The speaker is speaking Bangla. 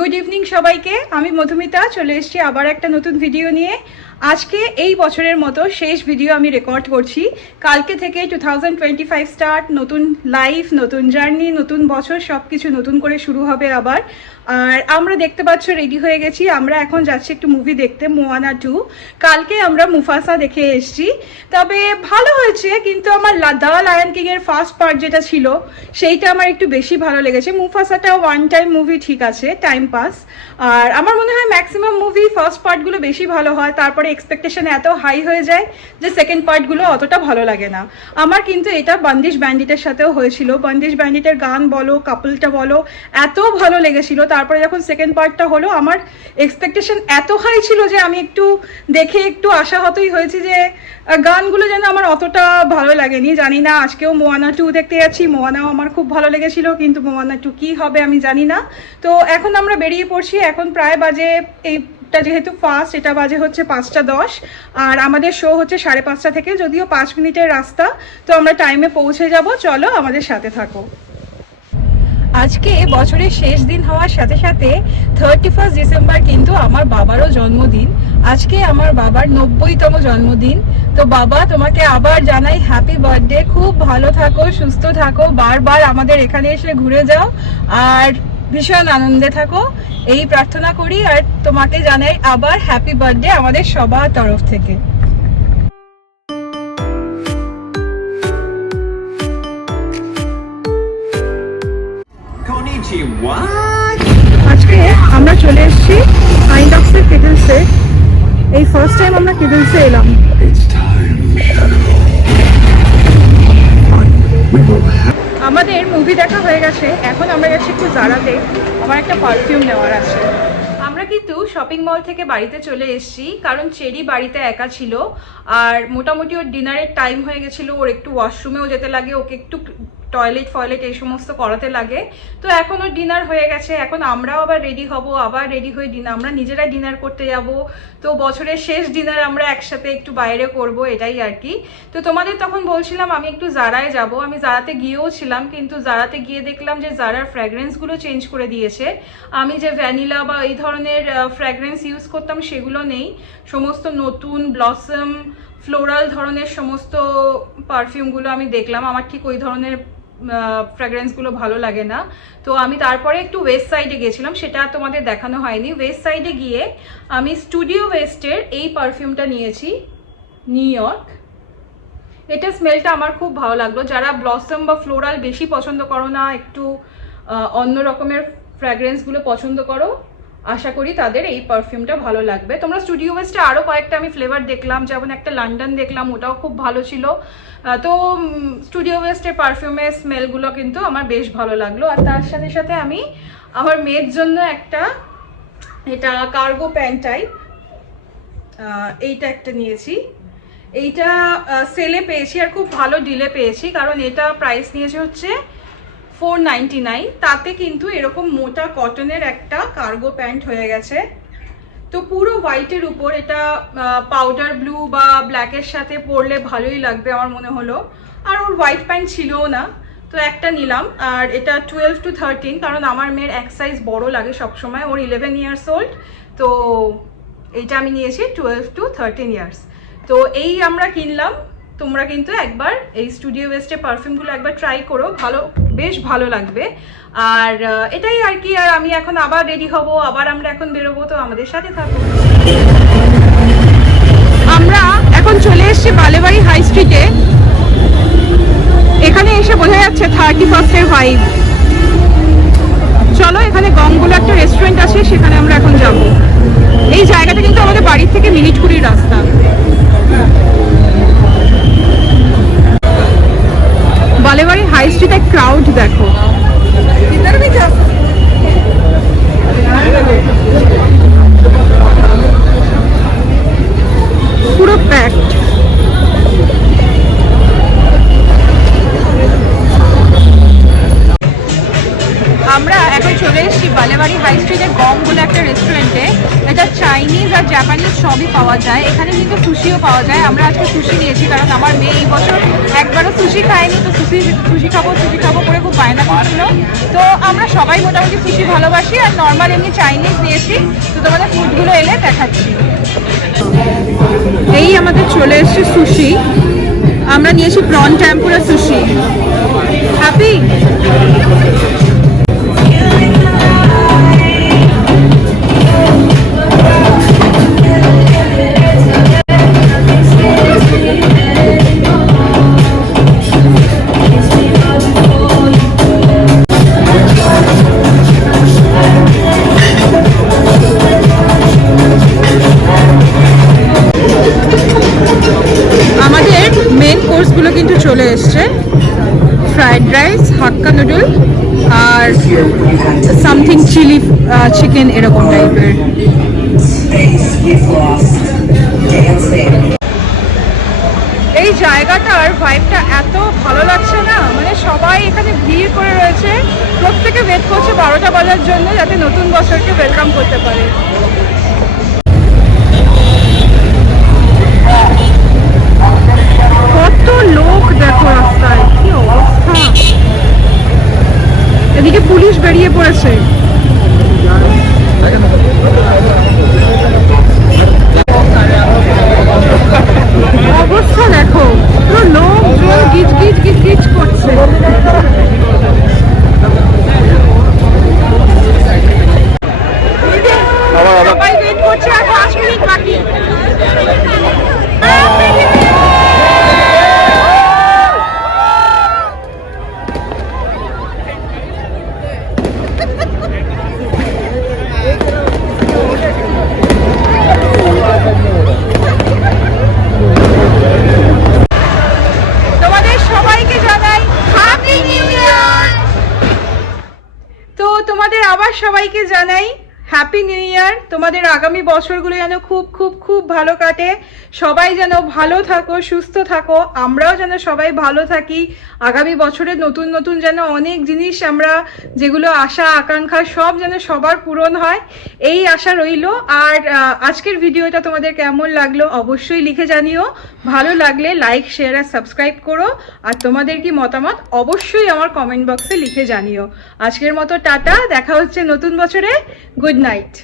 গুড ইভিনিং সবাইকে। আমি মধুমিতা চলে এসেছি আবার একটা নতুন ভিডিও নিয়ে। আজকে এই বছরের মতো শেষ ভিডিও আমি রেকর্ড করছি। কালকে থেকে 2025 স্টার্ট, নতুন লাইফ, নতুন জার্নি, নতুন বছর, সব কিছু নতুন করে শুরু হবে আবার। আর আমরা দেখতে পাচ্ছ রেডি হয়ে গেছি। আমরা এখন যাচ্ছি একটু মুভি দেখতে, মোয়ানা 2। কালকে আমরা মুফাসা দেখে এসেছি, তবে ভালো হয়েছে, কিন্তু আমার দ্য লায়ন কিং এর ফার্স্ট পার্ট যেটা ছিল সেইটা আমার একটু বেশি ভালো লেগেছে। মুফাসাটা ওয়ান টাইম মুভি, ঠিক আছে, টাইম পাস। আর আমার মনে হয় ম্যাক্সিমাম মুভি ফার্স্ট পার্টগুলো বেশি ভালো হয়, তারপরে এক্সপেকটেশন এত হাই হয়ে যায় যে সেকেন্ড পার্টগুলো অতটা ভালো লাগে না আমার। কিন্তু এটা বন্দিশ ব্যান্ডিটের সাথেও হয়েছিল। বন্দিশ ব্যান্ডিটের গান বলো, কাপলটা বলো, এত ভালো লেগেছিল। তারপরে যখন সেকেন্ড পার্টটা হলো, আমার এক্সপেকটেশন এত হাই ছিল যে আমি একটু দেখে একটু আশাহতই হয়েছি যে গানগুলো যেন আমার অতটা ভালো লাগেনি। জানি না, আজকেও মোয়ানা 2 দেখতে যাচ্ছি। মোয়ানাও আমার খুব ভালো লেগেছিল, কিন্তু মোয়ানা 2 কী হবে আমি জানি না। তো এখন আমরা বেরিয়ে পড়ছি। এখন প্রায় বাজে, এইটা যেহেতু ফার্স্ট, এটা বাজে হচ্ছে 5:10, আর আমাদের শো হচ্ছে 5:30 থেকে, যদিও 5 মিনিটের রাস্তা। তো আমরা টাইমে পৌঁছে যাব, চলো আমাদের সাথে থাকো। আজকে বছরের শেষ দিন হওয়ার সাথে সাথে 31 ডিসেম্বর কিন্তু আমার বাবারও জন্মদিন। আজকে আমার বাবার 90তম জন্মদিন। তো বাবা, তোমাকে আবার জানাই হ্যাপি বার্থডে। খুব ভালো থাকো, সুস্থ থাকো, বারবার আমাদের এখানে এসে ঘুরে যাও, আর ভীষণ আনন্দে থাকো, এই প্রার্থনা করি। আর তোমাকে জানাই আবার হ্যাপি বার্থডে আমাদের সবার তরফ থেকে। আজকে আমরা চলে এসেছি আইনক্সের কিডলসে। এই ফার্স্ট টাইম আমরা কিডলসে এলাম। আমাদের মুভি দেখা হয়ে গেছে, এখন আমরা যাচ্ছি একটু জারাতে। আমার একটা পারফিউম নেওয়ার আছে। আমরা কিন্তু শপিং মল থেকে বাড়িতে চলে এসেছি, কারণ চেরি বাড়িতে একা ছিল, আর মোটামুটি ওর ডিনারের টাইম হয়ে গেছিলো। ওর একটু ওয়াশরুমেও যেতে লাগে, ওকে একটু টয়লেট এই সমস্ত করাতে লাগে। তো এখন ওর ডিনার হয়ে গেছে, এখন আমরাও আবার রেডি হব, আবার রেডি হয়ে আমরা নিজেরাই ডিনার করতে যাব। তো বছরের শেষ ডিনার আমরা একসাথে একটু বাইরে করব, এটাই আর কি। তো তোমাদের তখন বলছিলাম আমি একটু জারায় যাব। আমি জারাতে গিয়েও ছিলাম, কিন্তু জারাতে গিয়ে দেখলাম যে জারার ফ্র্যাগ্রেন্সগুলো চেঞ্জ করে দিয়েছে। আমি যে ভ্যানিলা বা এই ধরনের ফ্র্যাগ্রেন্স ইউজ করতাম সেগুলো নেই, সমস্ত নতুন ব্লসম, ফ্লোরাল ধরনের সমস্ত পারফিউমগুলো আমি দেখলাম। আমার ঠিক ওই ধরনের ফ্র্যাগ্রেন্সগুলো ভালো লাগে না। তো আমি তারপরে একটু ওয়েস্ট সাইডে গেছিলাম, সেটা তোমাদের দেখানো হয়নি। ওয়েস্ট সাইডে গিয়ে আমি স্টুডিও ওয়েস্টের এই পারফিউমটা নিয়েছি, নিউ ইয়র্ক। এটা স্মেলটা আমার খুব ভালো লাগলো। যারা ব্লসম বা ফ্লোরাল বেশি পছন্দ করো না, একটু অন্য রকমের ফ্র্যাগ্রেন্সগুলো পছন্দ করো, আশা করি তাদের এই পারফিউমটা ভালো লাগবে। তোমরা স্টুডিও ওয়েস্টে আরও কয়েকটা আমি ফ্লেভার দেখলাম, যেমন একটা লন্ডন দেখলাম, ওটাও খুব ভালো ছিল। তো স্টুডিও ওয়েস্টের পারফিউমের স্মেলগুলো কিন্তু আমার বেশ ভালো লাগলো। আর তার সাথে সাথে আমি আমার মেয়ের জন্য একটা, এটা কার্গো প্যান্ট টাইপ, এইটা একটা নিয়েছি। এইটা সেলে পেয়েছি আর খুব ভালো ডিলে পেয়েছি, কারণ এটা প্রাইস নিয়েছে হচ্ছে 499। তাতে কিন্তু এরকম মোটা কটনের একটা কার্গো প্যান্ট হয়ে গেছে। তো পুরো হোয়াইটের উপর এটা পাউডার ব্লু বা ব্ল্যাকের সাথে পরলে ভালোই লাগবে আমার মনে হলো। আর ওর হোয়াইট প্যান্ট ছিলও না, তো একটা নিলাম। আর এটা 12 to 13, কারণ আমার মেয়ের এক সাইজ বড় লাগে সবসময়, ওর 11 ইয়ার্স ওল্ড। তো এইটা আমি নিয়েছি 12 to 13 ইয়ার্স। তো এই আমরা কিনলাম। তোমরা কিন্তু একবার এই স্টুডিও ওয়েস্টের পারফিউমগুলো একবার ট্রাই করো, বেশ ভালো লাগবে। আর এটাই আর কি। আর আমি এখন আবার রেডি হব, আবার আমরা এখন বেরোবো, তো আমাদের সাথে থাকো। আমরা এখন চলে এসেছি বালেবাড়ি হাই স্ট্রিটে। এখানে এসে বোঝা যাচ্ছে 31st ভাইব। চলো, এখানে গঙ্গুলো একটা রেস্টুরেন্ট আছে, সেখানে আমরা এখন যাব। এই জায়গাটা কিন্তু আমাদের বাড়ির থেকে মিনিট 20 রাস্তা। বালেবাড়ি হাই স্ট্রিটে ক্রাউড দেখো। পুরো প্যাকড। আমরা এখন চলে এসেছি বালেবাড়ি হাই স্ট্রিটের গম বলে একটা রেস্টুরেন্টে। এটা চাইনিজ আর জাপানিজ সবই পাওয়া যায়, এখানে কিন্তু সুশিও পাওয়া যায়। আমরা আজকে সুশি নিয়েছি কারণ আমার মেয়ে এই বছর একবারও সুশি খায়নি, তো সুশি খাবো করে খুব বায়না করছিল। তো আমরা সবাই মোটামুটি সুশি ভালোবাসি, আর নর্মাল এমনি চাইনিজ নিয়েছি। তো তোমাদের ফুডগুলো এলে দেখাচ্ছি। এই আমাদের চলে এসছে সুশি, আমরা নিয়েছি প্রন টেম্পুরা সুশি। হ্যাপি? আমাদের মেন কোর্সগুলো কিন্তু চলে এসছে, ফ্রাইড রাইস, হাক্কা নুডল আর সামথিং চিলি চিকেন এরকম টাইপের। এই জায়গাটার ভাইবটা এত ভালো লাগছে না, মানে সবাই এখানে ভিড় করে রয়েছে, প্রত্যেকে ওয়েট করছে 12টা বাজার জন্য যাতে নতুন বছরকে ওয়েলকাম করতে পারে। কত লোক দেখো রাস্তায়, কি অবস্থা। এদিকে পুলিশ বেরিয়ে পড়েছে। অবস্থা দেখো, পুরো লোকজন গিজ গিজ গিজ গিজ করছে। সবাই ওয়েট করছে, আর 5 মিনিট বাকি। তোমাদের আবার সবাইকে জানাই হ্যাপি নিউ ইয়ার। তোমাদের আগামী বছরগুলো যেন খুব খুব খুব ভালো কাটে, সবাই যেন ভালো থাকো, সুস্থ থাকো, আমরাও যেন সবাই ভালো থাকি। আগামী বছরে নতুন নতুন যেন অনেক জিনিস আমরা যেগুলো আশা আকাঙ্ক্ষা সব যেন সবার পূরণ হয়, এই আশা রইল। আর আজকের ভিডিওটা তোমাদের কেমন লাগলো অবশ্যই লিখে জানিও। ভালো লাগলে লাইক, শেয়ার আর সাবস্ক্রাইব করো। আর তোমাদের কি মতামত অবশ্যই আমার কমেন্ট বক্সে লিখে জানিও। আজকের মতো টাটা, দেখা হচ্ছে নতুন বছরে। Good night.